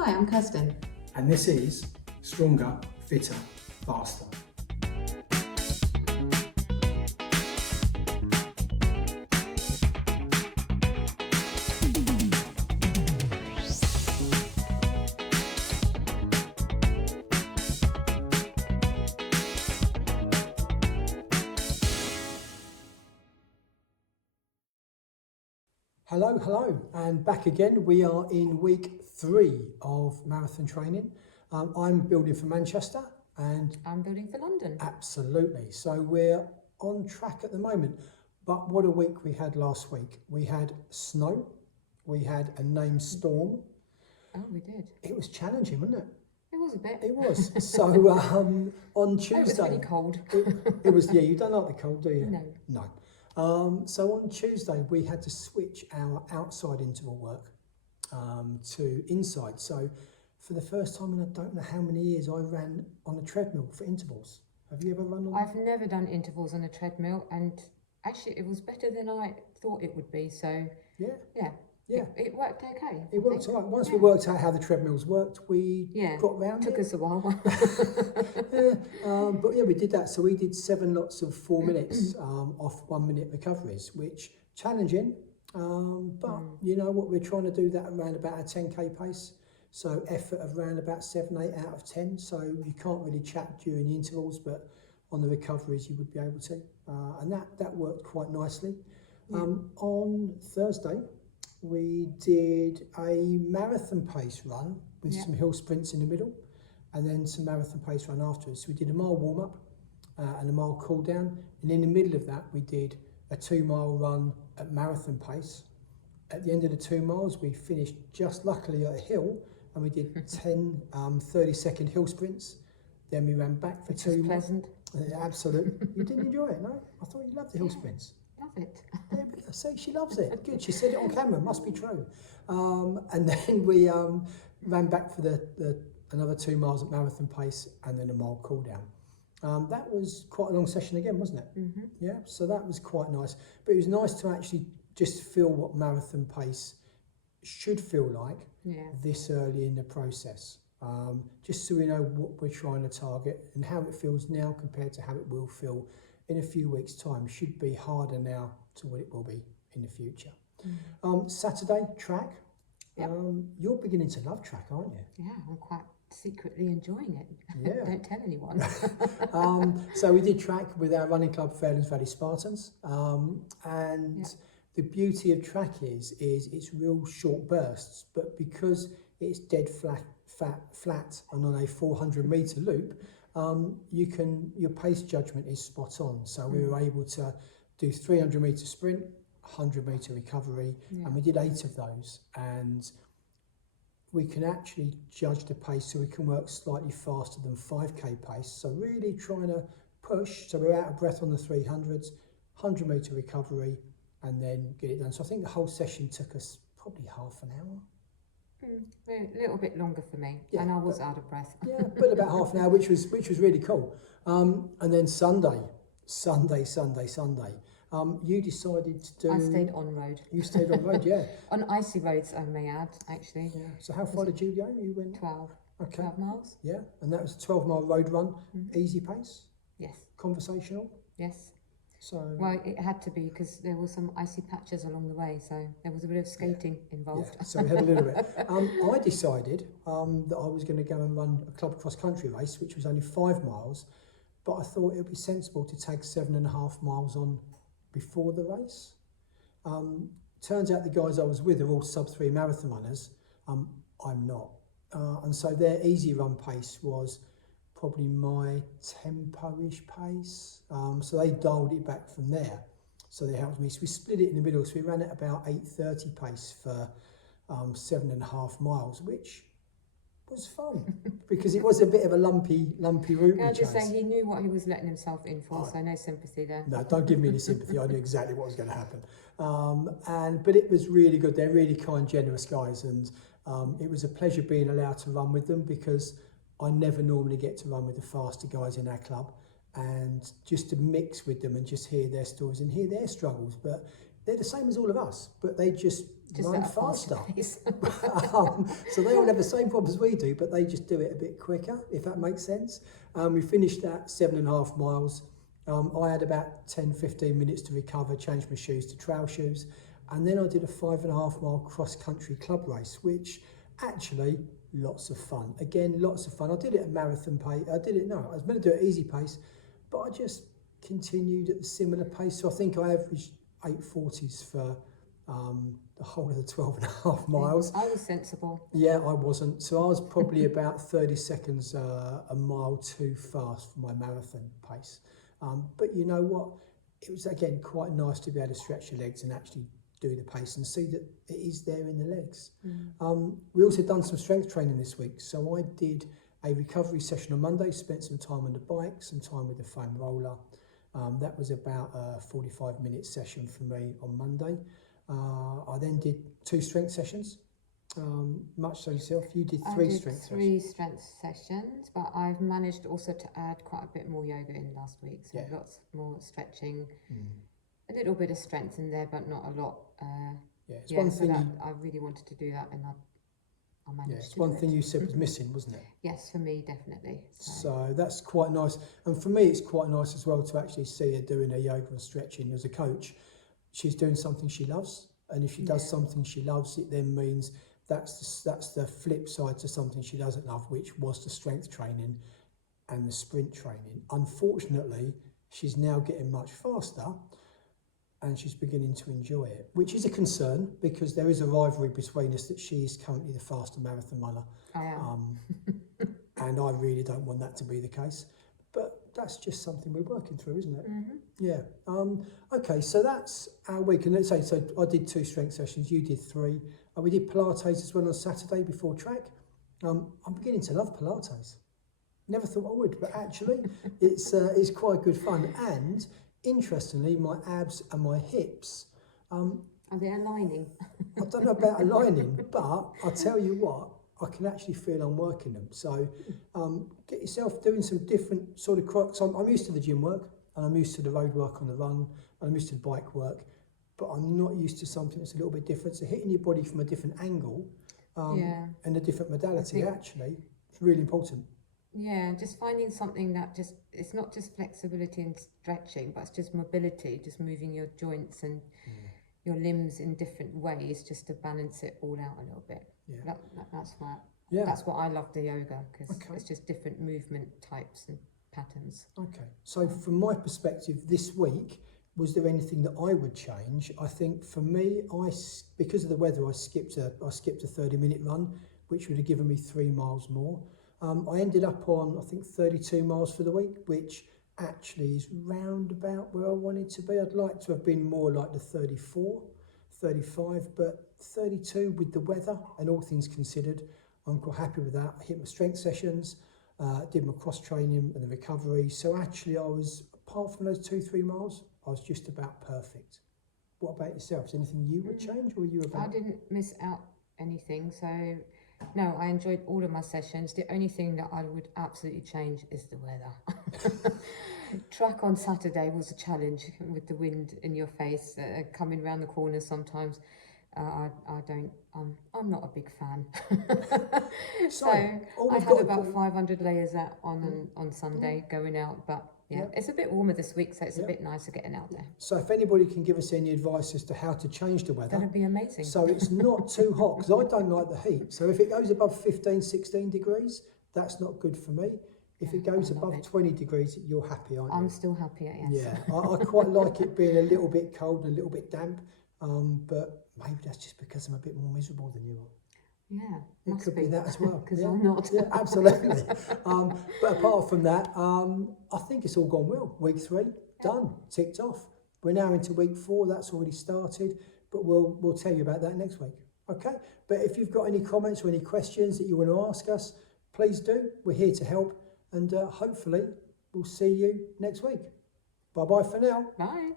Hi, I'm Kirsten. And this is Stronger, Fitter, Faster. Hello, and back again. We are in week 3 of marathon training. I'm building for Manchester, and I'm building for London. absolutely. So we're on track at the moment. But what a week we had last week. We had snow, we had a named storm. Oh, we did. It was challenging, wasn't it? It was a bit. It was. So on Tuesday. Oh, it was really cold. It was, yeah, you don't like the cold, do you? No. No. So on Tuesday, we had to switch our outside interval work to inside. So for the first time in I don't know how many years, I ran on a treadmill for intervals. Have you ever run on? I've never done intervals on a treadmill, and actually it was better than I thought it would be. So Yeah. it worked okay. It worked all right. Once we worked out how the treadmills worked, we got round Took it. us a while. But yeah, we did that. So we did 7 lots of 4 minutes off 1 minute recoveries, which challenging. But you know what, we're trying to do that around about a 10k pace. So effort of around about 7, 8 out of 10. So you can't really chat during the intervals, but on the recoveries you would be able to. And that worked quite nicely. On Thursday, we did a marathon pace run with some hill sprints in the middle, and then some marathon pace run afterwards. So we did a mile warm up and a mile cool down, and in the middle of that we did a 2 mile run at marathon pace. At the end of the 2 miles we finished just luckily at a hill, and we did 10 30-second hill sprints. Then we ran back for 2 miles. Pleasant. Absolutely. You didn't enjoy it, no? I thought you loved the hill sprints. Love it. See, she loves it. Good. She said it on camera. Must be true. And then we ran back for the another 2 miles at marathon pace, and then a mile cool down. That was quite a long session again, wasn't it? Mm-hmm. Yeah. So that was quite nice. But it was nice to actually just feel what marathon pace should feel like this early in the process. Just so we know what we're trying to target and how it feels now compared to how it will feel in a few weeks' time. Should be harder now to what it will be in the future. Saturday, track. Yep. You're beginning to love track, aren't you? Yeah, I'm quite secretly enjoying it. Yeah. Don't tell anyone. So we did track with our running club, Fairlands Valley Spartans. The beauty of track is it's real short bursts, but because it's dead flat and on a 400 metre loop, your pace judgment is spot on. So we were able to do 300 metre sprint, 100 metre recovery, and we did 8 of those. And we can actually judge the pace, so we can work slightly faster than 5k pace. So really trying to push, so we're out of breath on the 300s, 100 metre recovery, and then get it done. So I think the whole session took us probably half an hour. A little bit longer for me, and I was out of breath. Yeah, but about half an hour, which was really cool. And then Sunday. You decided to do. I stayed on road. You stayed on road, yeah. On icy roads, I may add, actually. Yeah. So how far did you go? You went 12. Okay. 12 miles. Yeah, and that was a 12-mile road run. Easy pace. Yes. Conversational. Yes. So. Well, it had to be because there were some icy patches along the way, so there was a bit of skating involved. Yeah, so we had a little bit. I decided that I was going to go and run a club cross-country race, which was only 5 miles, but I thought it would be sensible to take 7.5 miles on before the race. Turns out the guys I was with are all sub-3 marathon runners. I'm not. And so their easy run pace was probably my tempo-ish pace. So they dialed it back from there. So they helped me. So we split it in the middle. So we ran at about 8:30 pace for 7.5 miles, which was fun because it was a bit of a lumpy route. Can I just say he knew what he was letting himself in for, so no sympathy there. No, don't give me any sympathy. I knew exactly what was going to happen. But it was really good. They're really kind, generous guys, and it was a pleasure being allowed to run with them because I never normally get to run with the faster guys in our club, and just to mix with them and just hear their stories and hear their struggles. But they're the same as all of us, but they just Just run at a faster faster. pace. So they all have the same problems we do, but they just do it a bit quicker, if that makes sense. We finished at 7.5 miles. I had about 10-15 minutes to recover, change my shoes to trail shoes, and then I did a 5.5 mile cross-country club race, which actually lots of fun. Again, lots of fun. I did it at marathon pace. I was meant to do it at easy pace, but I just continued at a similar pace. So I think I averaged 8:40s for the whole of the 12.5 miles. I was sensible. Yeah, I wasn't. So I was probably about 30 seconds a mile too fast for my marathon pace. But you know what? It was, again, quite nice to be able to stretch your legs and actually do the pace and see that it is there in the legs. We also done some strength training this week. So I did a recovery session on Monday, spent some time on the bike, some time with the foam roller. That was about a 45-minute session for me on Monday. I then did 2 strength sessions. Much so yourself, you did 3 strength sessions. 3 strength sessions, but I've managed also to add quite a bit more yoga in last week. So lots more stretching, a little bit of strength in there, but not a lot. It's one thing I really wanted to do that, and I managed. It's one thing you said was missing, wasn't it? Yes, for me, definitely. So that's quite nice, and for me, it's quite nice as well to actually see her doing her yoga and stretching as a coach. She's doing something she loves, and if she does something she loves, it then means that's the flip side to something she doesn't love, which was the strength training and the sprint training. Unfortunately, she's now getting much faster and she's beginning to enjoy it, which is a concern because there is a rivalry between us that she is currently the faster marathon runner. I am. And I really don't want that to be the case. But that's just something we're working through, isn't it? Yeah. Okay, so that's our week. And let's say, so I did 2 strength sessions, you did 3. We did Pilates as well on Saturday before track. I'm beginning to love Pilates. Never thought I would, but actually it's quite good fun. And interestingly, my abs and my hips, Are they aligning? I don't know about aligning, but I'll tell you what, I can actually feel I'm working them. So get yourself doing some different sort of, so I'm used to the gym work, and I'm used to the road work on the run, and I'm used to the bike work, but I'm not used to something that's a little bit different. So hitting your body from a different angle and a different modality, actually, it's really important. Yeah, just finding something that it's not just flexibility and stretching, but it's just mobility, just moving your joints and your limbs in different ways just to balance it all out a little bit. Yeah. That's what I love the yoga, because it's just different movement types and patterns. Okay, so from my perspective this week, was there anything that I would change? I think for me, because of the weather, I skipped a 30-minute run, which would have given me 3 miles more. I ended up on, I think, 32 miles for the week, which actually is round about where I wanted to be. I'd like to have been more like the 34, 35, but 32 with the weather and all things considered, I'm quite happy with that. I hit my strength sessions, did my cross training and the recovery. So actually I was, apart from those 2-3 miles, I was just about perfect. What about yourself? Is anything you would change, or were you about? I didn't miss out anything, so no, I enjoyed all of my sessions. The only thing that I would absolutely change is the weather. Track on Saturday was a challenge with the wind in your face, coming round the corner sometimes. I'm not a big fan. So I had about 500 layers on Sunday going out, but it's a bit warmer this week, so it's a bit nicer getting out there. So if anybody can give us any advice as to how to change the weather, that'd be amazing. So it's not too hot, because I don't like the heat. So if it goes above 15, 16 degrees, that's not good for me. If it goes above 20 degrees, you're happy, aren't you? I'm still happy, yes. Yeah, I quite like it being a little bit cold and a little bit damp, but maybe that's just because I'm a bit more miserable than you are. Yeah, it could be that as well. Because I'm not. Yeah, absolutely. But apart from that, I think it's all gone well. Week 3, done, ticked off. We're now into week 4. That's already started, but we'll tell you about that next week. Okay. But if you've got any comments or any questions that you want to ask us, please do. We're here to help, and hopefully we'll see you next week. Bye bye for now. Bye.